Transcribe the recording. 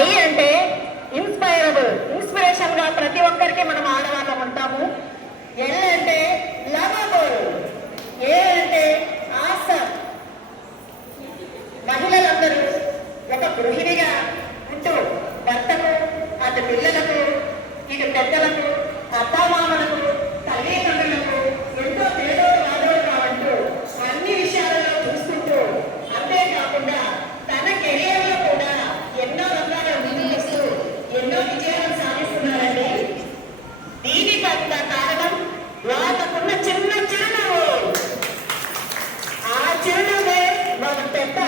I అంటే inspirable, inspiration గా ప్రతి ఒక్కరికి మనం ఆడవాళ్ళం ఉంటాము. ఎల్ అంటే లవబుల్, ఏ అంటే ఆసమ్. మహిళలందరూ ఒక గృహిణిగా ఉంటూ భర్తకు, అటు పిల్లలకు, ఇటు పెద్దలకు, అత్తామామలకు, తల్లిదండ్రులకు ఎంతో తేదోడు వాదోడు కావంటూ అన్ని విషయాలలో చూసుకుంటూ, అంతేకాకుండా తన కెరియర్ లో కూడా ఎన్నో రంగాల్లో వినియోగిస్తూ ఎన్నో విజయాలు సాధిస్తున్నారండి. దీనికి అంత కారణం వాళ్ళకున్న చిన్న చిరునవ్వు. ఆ చిరునవ్వే మన పెద్ద